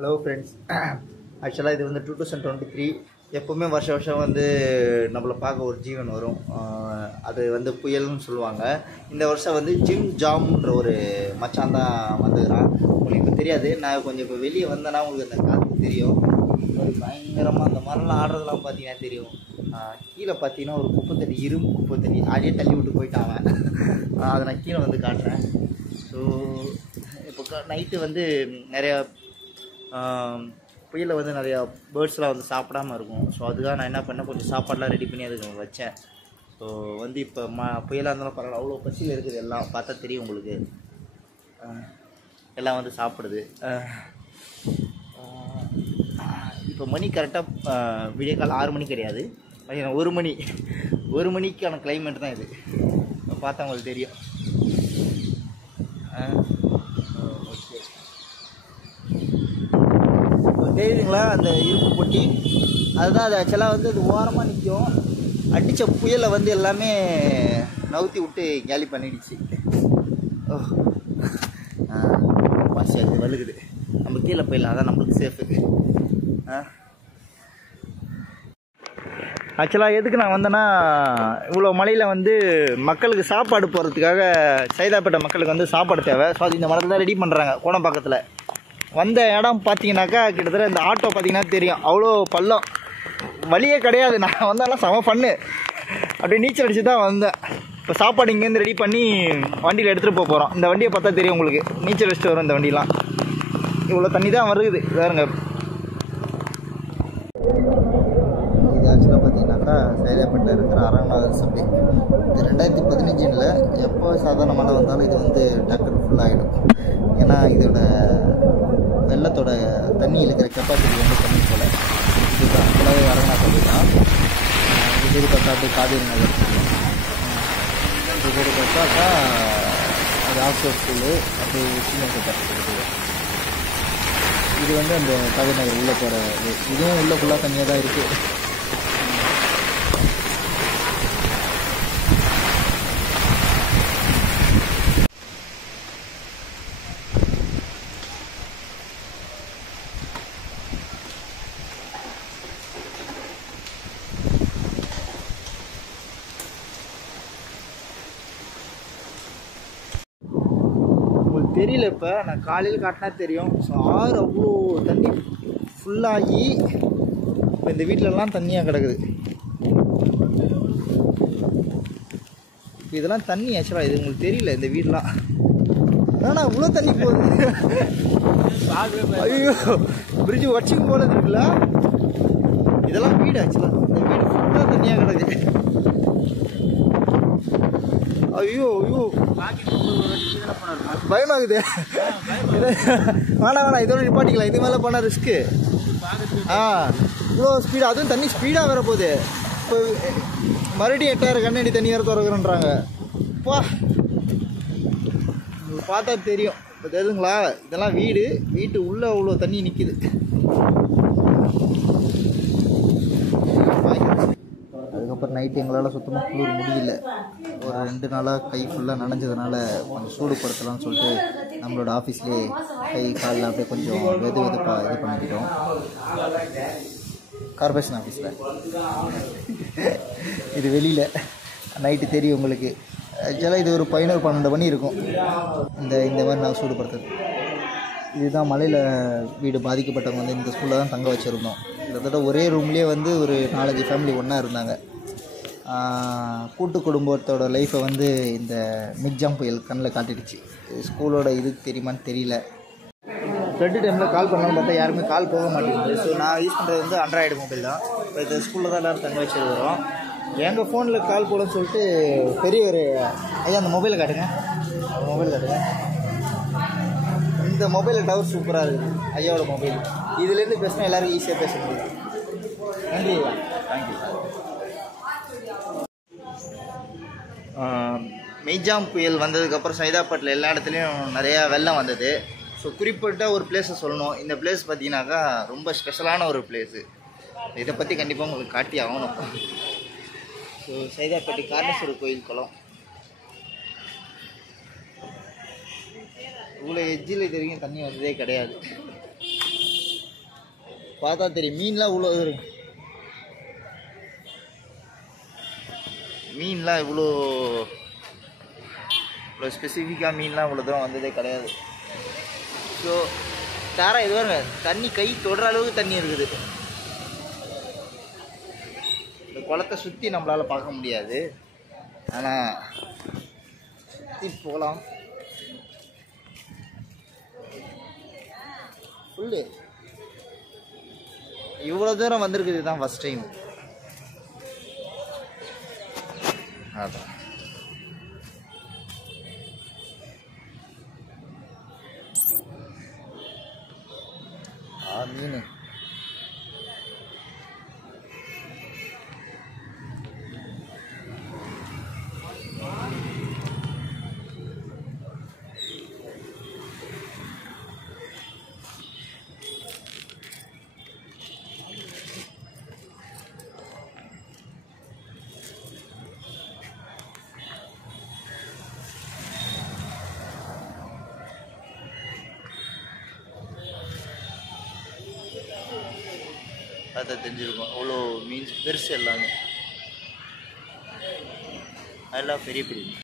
Hello friends, ஆக்சுவலாக இது வந்து 2023. எப்போவுமே வருஷம் வந்து நம்மளை பார்க்க ஒரு ஜீவன் வரும். அது வந்து புயல்னு சொல்லுவாங்க. இந்த வருஷம் வந்து ஜிம் ஜாம்ன்ற ஒரு மச்சான் தான் வந்துக்கிறான். உங்களுக்கு இப்போ தெரியாது, நான் கொஞ்சம் இப்போ வெளியே வந்தேன்னா உங்களுக்கு அந்த காற்று தெரியும். ஒரு பயங்கரமாக அந்த மரம்லாம் ஆடுறதுலாம் பார்த்தீங்கன்னா தெரியும். கீழே பார்த்தீங்கன்னா ஒரு குப்பைத்தண்ணி, இரும்பு குப்பைத்தண்ணி அதையே தள்ளி விட்டு போயிட்டாங்க. அதை நான் கீழே வந்து காட்டுறேன். ஸோ இப்போ நைட்டு வந்து நிறையா புயலில் வந்து நிறையா பேர்ட்ஸ்லாம் வந்து சாப்பிடாமல் இருக்கும். ஸோ அதுக்காக நான் என்ன பண்ணேன், கொஞ்சம் சாப்பாடெலாம் ரெடி பண்ணி அதுக்கு வச்சேன். ஸோ வந்து இப்போ புயலாக இருந்தாலும் பரவாயில்ல, அவ்வளோ பசியில் இருக்குது. எல்லாம் பார்த்தா தெரியும் உங்களுக்கு, எல்லாம் வந்து சாப்பிடுது. இப்போ மணி கரெக்டாக விடிய கால் 6 மணி கிடையாது, 1 மணிக்கான கிளைமேட் தான் இது. பார்த்தா உங்களுக்கு தெரியும். தெரியுதுங்களா அந்த இரும்பு பொட்டி? அதுதான் அது. ஆக்சுவலாக வந்து அது ஓரமாக நிற்கும். அடித்த புயலை வந்து எல்லாமே நவுத்தி விட்டு கேலி பண்ணிடுச்சு. பசி அது வலுக்குது. நம்ம கீழே போயிடலாம், அதான் நம்மளுக்கு சேஃபு. ஆக்சுவலாக எதுக்கு நான் வந்தேன்னா, இவ்வளோ மழையில் வந்து மக்களுக்கு சாப்பாடு போகிறதுக்காக சைதாப்பேட்டை மக்களுக்கு வந்து சாப்பாடு தேவை. ஸோ அது இந்த மரத்தில் தான் ரெடி பண்ணுறாங்க. கோடம்பாக்கத்தில் வந்த இடம் பார்த்தீங்கன்னாக்கா, கிட்டத்தட்ட இந்த ஆட்டோ பார்த்தீங்கன்னா தெரியும், அவ்வளோ பள்ளம், வழியே கிடையாது. நான் வந்தாலும் செம ஃபன்னு, அப்படியே நீச்சல் அடிச்சு தான் வந்தேன். இப்போ சாப்பாடு இங்கேருந்து ரெடி பண்ணி வண்டியில் எடுத்துகிட்டு போகிறோம். இந்த வண்டியை பார்த்தா தெரியும் உங்களுக்கு, நீச்சல் அடிச்சுட்டு வரும் இந்த வண்டியெலாம். இவ்வளோ தண்ணி தான் வருது வேறுங்க. இது ஆக்சுவலாக பார்த்தீங்கன்னாக்கா சைதாப்பேட்டில் இருக்கிற அரங்கநாதர் சபை. இது 2015 எப்போ சாதாரண மழை வந்தாலும் இது வந்து டக்குனு ஃபுல்லாகிடும். ஏன்னா இதோட வெள்ளத்தோட தண்ணி இழுக்கிற கெப்பாசிட்டி வந்து கம்மி போல். இதுதான் ஃபுல்லாகவே அரங்கநாதர் சபை தான். இது பேர் பார்த்தா அப்படியே காவேரி நகர். இது பேர் பார்த்தாக்கா அது ஆக்ஸ்போர்ட் ஸ்கூலு, அப்படியே சீனியர் கற்றுக்கிறது. இது வந்து அந்த காவேரி நகர் உள்ளே போகிற இதுவும் உள்ளே ஃபுல்லாக தண்ணியாக தான் இருக்குது. தெரியல, இப்போ நான் காலையில் காட்டினா தெரியும். ஸோ ஆறு அவ்வளோ தண்ணி ஃபுல்லாகி இப்போ இந்த வீட்டிலலாம் தண்ணியாக கிடக்குது. இதெல்லாம் தண்ணி ஆக்சுவலாக இது உங்களுக்கு தெரியல. இந்த வீடெலாம் ஆனால் அவ்வளோ தண்ணி போகுது. ஐயோ, பிரிட்ஜு வச்சுக்கு போகிறது இருக்குல்ல. இதெல்லாம் வீடு ஆக்சுவலாக, இந்த வீடு ஃபுல்லாக தண்ணியாக கிடக்கு. ஐயோ ஐயோ, பயமாகுது. வேணாம் இதோட நிப்பாட்டிக்கலாம். இது மேலே போனால் ரிஸ்க்கு. இவ்வளோ ஸ்பீடு, அதுவும் தண்ணி ஸ்பீடாக வர போகுது. இப்போ மறுபடியும் 8000 கண்ணாடி தண்ணி வேறு திறக்குறேன்றாங்க. இப்போ உங்களுக்கு பார்த்தா தெரியும். இப்போ தெரியுதுங்களா, இதெல்லாம் வீட்டு உள்ளே அவ்வளோ தண்ணி நிற்கிது. அதுக்கப்புறம் நைட்டு எங்களால் சுத்தமாக குளிர் முடியல. ஒரு 2 நாளாக கை ஃபுல்லாக நனைஞ்சதுனால கொஞ்சம் சூடுபடுத்தலாம்னு சொல்லிட்டு நம்மளோட ஆஃபீஸ்லேயே கை காலில் அப்படியே கொஞ்சம் வெதுப்பாக இது பண்ணிக்கிட்டோம். கார்பரேஷன் ஆஃபீஸில் இது வெளியில் நைட்டு தெரியும் உங்களுக்கு. ஆக்சுவலாக இது ஒரு 11-12 மணி இருக்கும் இந்த மாதிரி நான் சூடுபடுத்துறது. இதுதான் மழையில் வீடு பாதிக்கப்பட்டவங்க வந்து இந்த ஸ்கூலில் தான் தங்க வச்சுருந்தோம். கிட்டத்தட்ட ஒரே ரூம்லேயே வந்து ஒரு 4-5 ஃபேமிலி ஒன்றா இருந்தாங்க. கூட்டு குடும்பத்தோட லைஃப்பை வந்து இந்த மிக்ஜாம் புயல் கண்ணில் காட்டிடுச்சு. ஸ்கூலோட இது தெரியுமான்னு தெரியல. 2 டைமில் கால் பண்ணலான்னு பார்த்தா யாருமே கால் போக மாட்டேங்குது. ஸோ நான் யூஸ் பண்ணுறது வந்து ஆண்ட்ராய்டு மொபைல் தான். இப்போ இந்த ஸ்கூலில் தான் எல்லோரும் தங்க வச்சுருக்கிறோம். எங்கள் ஃபோனில் கால் போடன்னு சொல்லிட்டு பெரிய ஒரு ஐயா அந்த மொபைலை காட்டுங்க, இந்த மொபைலில் டவர் சூப்பராக இருக்குது. ஐயாவோட மொபைல் இதுலேருந்து பேசினா எல்லாருக்கும் ஈஸியாக பேச முடியும். நன்றி, தேங்க்யூ. மெய்ஜாம் புயல் வந்ததுக்கப்புறம் சைதாப்பேட்டில் எல்லா இடத்துலையும் நிறையா வெள்ளம் வந்தது. ஸோ குறிப்பிட்ட ஒரு பிளேஸை சொல்லணும். இந்த பிளேஸ் பார்த்தீங்கன்னாக்கா ரொம்ப ஸ்பெஷலான ஒரு பிளேஸு. இதை பற்றி கண்டிப்பாக உங்களுக்கு காட்டி ஆகணும். ஸோ சைதாப்பேட்டை காரணேஸ்வரர் கோயில் குளம். இவ்வளோ எஜ்ஜில் இது வரைக்கும் தண்ணி வந்ததே கிடையாது. பார்த்தா தெரியும். மீன்லாம் இவ்வளோ இருக்கு, மீன்லாம் இவ்வளோ ஸ்பெசிஃபிக்காக மீன்லாம் இவ்வளோ தூரம் வந்ததே கிடையாது. ஸோ தாரா இது பாருங்க, தண்ணி கை தொடுற அளவுக்கு தண்ணி இருக்குது. இந்த குளத்தை சுற்றி நம்மளால் பார்க்க முடியாது, ஆனால் சுற்றி போகலாம். ஃபுல்லு இவ்வளோ தூரம் வந்திருக்குது, தான் ஃபஸ்ட் டைம். அதான் மீன் பார்த்தா தெரிஞ்சிருக்கும். அவ்வளோ மீன்ஸ் பெருசு எல்லாமே, அதெல்லாம் பெரிய பெரிய மீன்.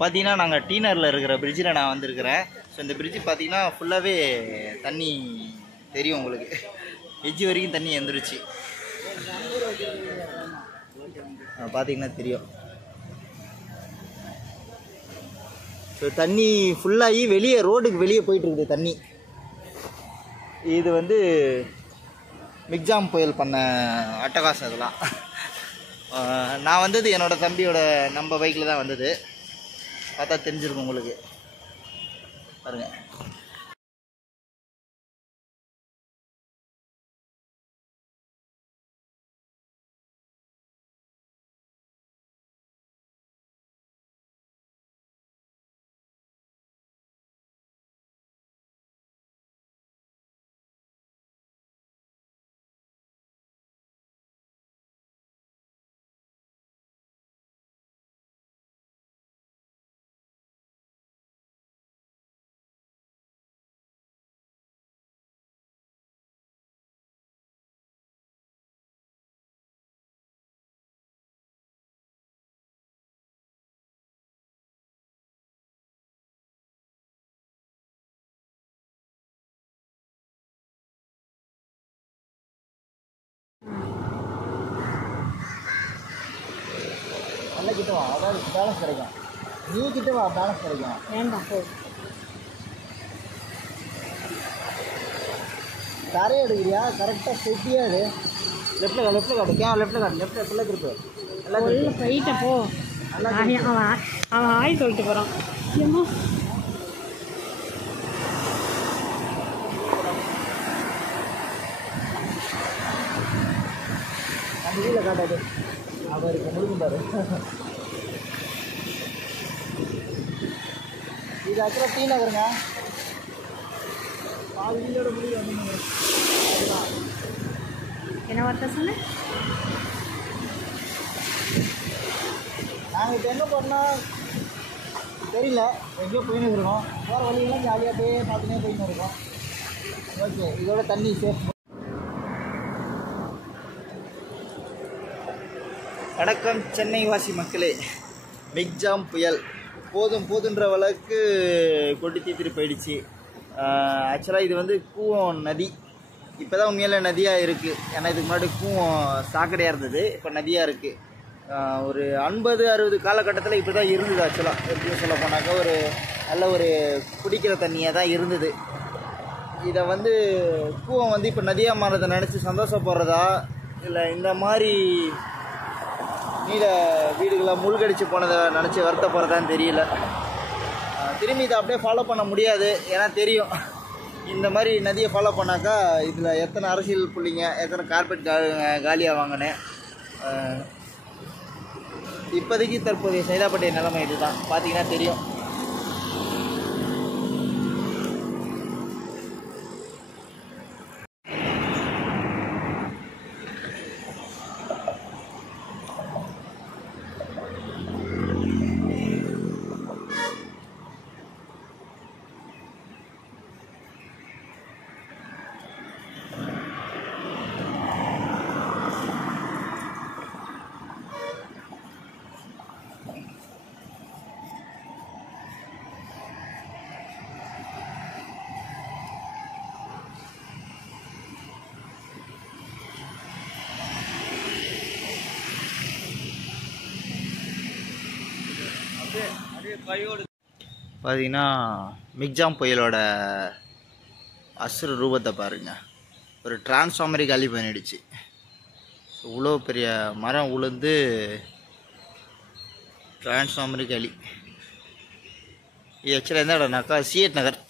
பார்த்தீங்கன்னா நாங்கள் டீனரில் இருக்கிற பிரிட்ஜில் நான் வந்திருக்கிறேன். ஸோ இந்த பிரிட்ஜு பார்த்தீங்கன்னா ஃபுல்லாகவே தண்ணி தெரியும் உங்களுக்கு, எஜ்ஜு வரைக்கும் தண்ணி எந்திரிச்சு பார்த்தீங்கன்னா தெரியும். ஸோ தண்ணி ஃபுல்லாகி வெளியே ரோடுக்கு வெளியே போயிட்டுருக்குது தண்ணி. இது வந்து மிக்ஜாம் புயல் பண்ண அட்டகாசம் இதெல்லாம். நான் வந்தது என்னோடய தம்பியோட நம்ம பைக்கில் தான் வந்தது, பார்த்தா தெரிஞ்சிருக்கும் உங்களுக்கு பாருங்க. நல்லா கிட்ட வா, அதாவது பேலன்ஸ் கிடைக்கும். நீ கிட்ட வா, பேலன்ஸ் கிடைக்கும். வேண்டாம் போ. கரையை எடுக்கிறியா? கரெக்டாக செட்டியாக எடு. லெஃப்ட்டில் காட்டு லெஃப்ட்டில் காட்டு லெஃப்ட்டில் திருப்பு. எல்லாம் போயிட்ட போ. அவன் ஆய் சொல்லிட்டு போகிறான். அந்த வீட்டில் காட்டாது, அவர் இப்போ முடிஞ்சாரு. இது ஆக்சுவலாக டீ நகருங்க, பாதியோட முடிவு வந்து என்ன வார்த்தை சொன்ன. நாங்கள் இப்போ என்ன பண்ணோம் தெரியல, எங்கேயோ போயின்னு இருக்கோம். வேறு வழியெல்லாம் ஜாலியாக போய் பார்த்துனே போயின்னு இருக்கோம். ஓகே, இதோட தண்ணி சேஃப். வணக்கம் சென்னை வாசி மக்களே. மிக்ஜாம் புயல் போதுன்ற அளவுக்கு கொட்டி தீர்த்துட்டு போயிடுச்சு. ஆக்சுவலாக இது வந்து கூவம் நதி, இப்போ தான் உண்மையில நதியாக இருக்குது. ஏன்னா இதுக்கு முன்னாடி கூவம் சாக்கடையாக இருந்தது, இப்போ நதியாக இருக்குது. ஒரு 50-60 காலகட்டத்தில் இப்படி தான் இருந்தது. ஆக்சுவலாக எப்படி சொல்ல போனாக்கா ஒரு நல்ல ஒரு குடிக்கிற தண்ணியாக தான் இருந்தது. இதை வந்து கூவம் வந்து இப்போ நதியாக மாறதை நினச்சி சந்தோஷப்படுறதா, இல்லை இந்த மாதிரி நீல வீடுகளை மூழ்கடிச்சு போனதை நினச்சி வருத்தப்படுறதான்னு தெரியல. திரும்பி இதை அப்படியே ஃபாலோ பண்ண முடியாது. ஏன்னா தெரியும், இந்த மாதிரி நதியை ஃபாலோ பண்ணாக்கா இதில் எத்தனை அரசியல் புள்ளிங்க, எத்தனை கார்பெட் காலியாக வாங்கினேன். இப்போதைக்கு தற்போதைய சைதாப்பேட்டை நிலைமை இது தான். பார்த்தீங்கன்னா தெரியும். பார்த்தீங்கன்னா மிக்ஜாம் புயலோட அசுர ரூபத்தை பாருங்க. ஒரு டிரான்ஸ்ஃபார்மரை காலி பண்ணிடுச்சு. இவ்வளோ பெரிய மரம் உளுந்து டிரான்ஸ்ஃபார்மரை காலி. இது ஆக்சுவலாக எந்த இடம்னாக்கா சிஎட் நகர்.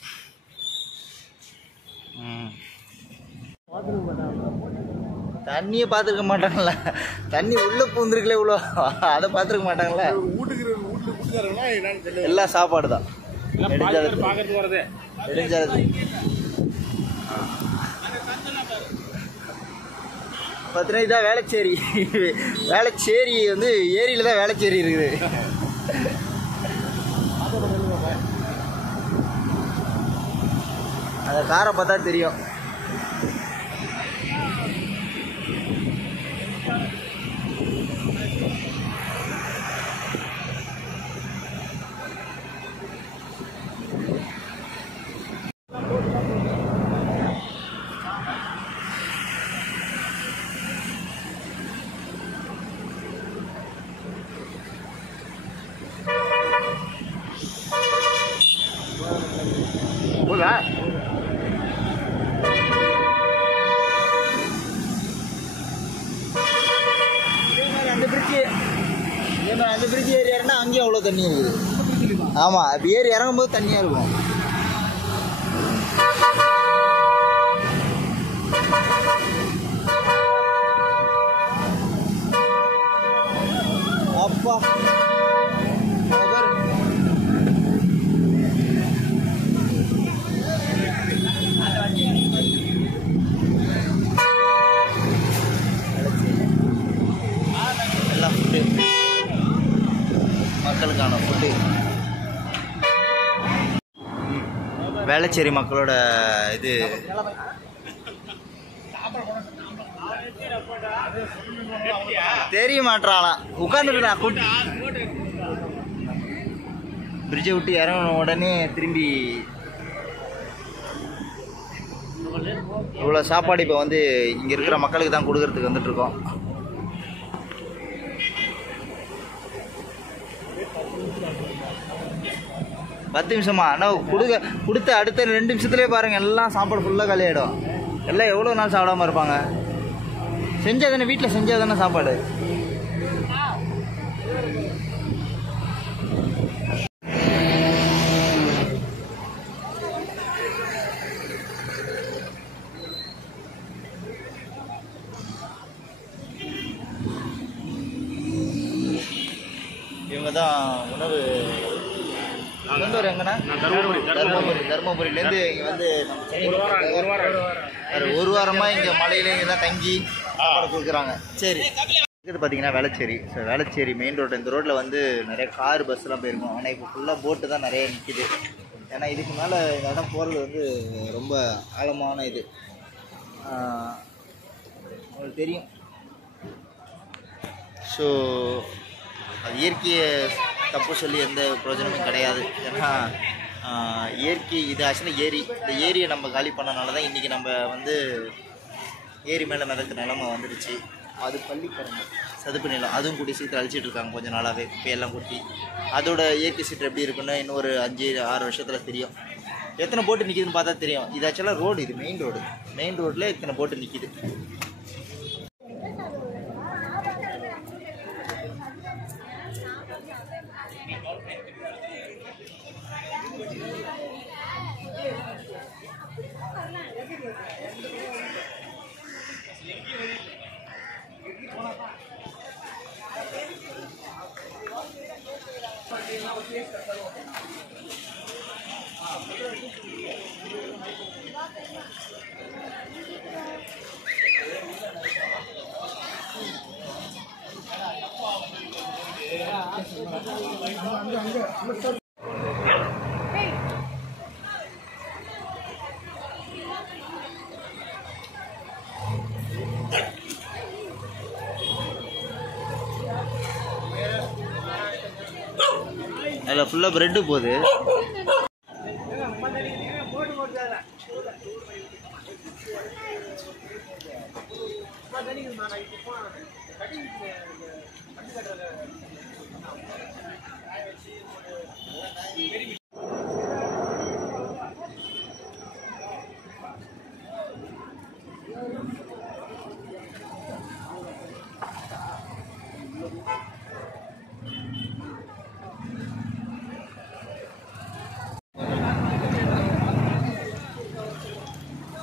தண்ணியை பார்த்துருக்க மாட்டாங்களா? தண்ணி உள்ளே பூந்துருக்கலே இவ்வளோ, அதை பார்த்துருக்க மாட்டாங்களா? எல்லாம் சாப்பாடு தான். பார்த்தீங்கன்னா இதான் வேளச்சேரி. வேளச்சேரி வந்து ஏரியில் தான் வேளச்சேரி இருக்குது. அந்த காரை பார்த்தா தெரியும். அந்த பிரிட்ஜ் ஏறி இறங்கினா அங்கேயும் அவ்வளோ தண்ணி இருக்குது. ஆமாம், இப்போ ஏறி இறங்கும்போது தண்ணியாக இருக்கும். அப்பா எல்லாம் ஃபுட்டு, மக்களுக்கான ஃபுட்டு. வேளச்சேரி மக்களோட இது தெரிய மாட்டாளாம். உட்காந்துட்டு பிரிட்ஜை விட்டு இறங்கின உடனே திரும்பி இவ்வளோ சாப்பாடு இப்போ வந்து இங்கே இருக்கிற மக்களுக்கு தான் கொடுக்கறதுக்கு வந்துட்டுருக்கோம். பத்து நிமிஷமா? ஆனால் கொடுத்த அடுத்த 2 நிமிஷத்துலேயே பாருங்கள், எல்லாம் சாப்பாடு ஃபுல்லாக காலியாகிடும். எல்லாம் எவ்வளோ நாள் சாப்பிடாமல் இருப்பாங்க? செஞ்சால் தானே, வீட்டில் செஞ்சால் தானே சாப்பாடு. இவங்க தான் உணவு சொந்தூர் எங்கன்னா தருமபுரியிலேருந்து இங்கே வந்து ஒரு வாரமாக இங்கே மலையில இங்கே தான் தங்கி சாப்பாடு கொடுக்குறாங்க. சரி, இது பார்த்தீங்கன்னா Velachery. So Velachery main road, இந்த ரோட்டில் வந்து நிறைய கார் பஸ்லாம் போயிருக்கும். ஆனால் இப்போ ஃபுல்லாக போட்டு தான் நிறைய நிற்கிது. ஏன்னா இதுக்கு மேலே இந்த இடம் போகிறது வந்து ரொம்ப ஆழமான இது. உங்களுக்கு தெரியும். ஸோ அது இயற்கையை தப்பு சொல்லி எந்த பிரயோஜனமும் கிடையாது. ஏன்னா இயற்கை இது ஆக்சுவலாக ஏரி. இந்த ஏரியை நம்ம காலி பண்ணனால தான் இன்றைக்கி நம்ம வந்து ஏரி மேலே மிதக்க நிலமை வந்துடுச்சு. அது பள்ளிக்கரணை சதுப்பு நிலம், அதுவும் கூட்டி சீக்கிரம் அழிச்சிட்டு இருக்காங்க கொஞ்சம் நாளாகவே. இப்போ எல்லாம் கூட்டி அதோட இயற்கை சீற்று எப்படி இருக்குன்னு இன்னும் ஒரு 5-6 வருஷத்தில் தெரியும். எத்தனை போட்டு நிற்கிதுன்னு பார்த்தா தெரியும். இது ஆக்சுவலாக ரோடு, இது மெயின் ரோட்டில் இத்தனை போட்டு நிற்கிது. அதில் ஃபுல்லாக ப்ரெட்டு போகுது.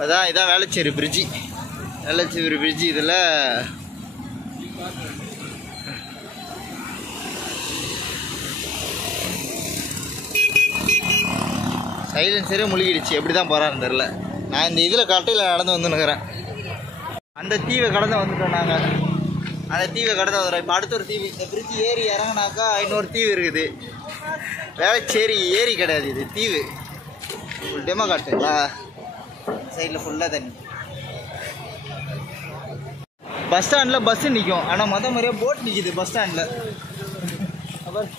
அதான் இதான் வேளச்சேரி பிரிட்ஜி. வேளச்சேரி பிரிட்ஜி. இதில் சைலன்சரே முழுகிடுச்சு. எப்படி தான் போகிறான்னு தெரில. நான் இந்த இதில் கட்டையில் நடந்து வந்துன்னுக்கிறேன். அந்த தீவை கடந்து வந்துட்டோம் நாங்கள். அந்த தீவை கடந்து வந்துடுறோம். இப்போ அடுத்த ஒரு தீவு. இந்த பிரிட்ஜி ஏறி இறங்கினாக்கா இன்னொரு தீவு இருக்குது. வேளச்சேரி ஏரி கிடையாது, இது தீவு. ஃபுல் டெமோ காட்டுங்களா? சைடில் ஃபுல்லாக தண்ணி. பஸ் ஸ்டாண்டில் பஸ்ஸு நிற்கும். ஆனால் முறையாக போட் நிற்கிது பஸ் ஸ்டாண்டில். அப்புறம்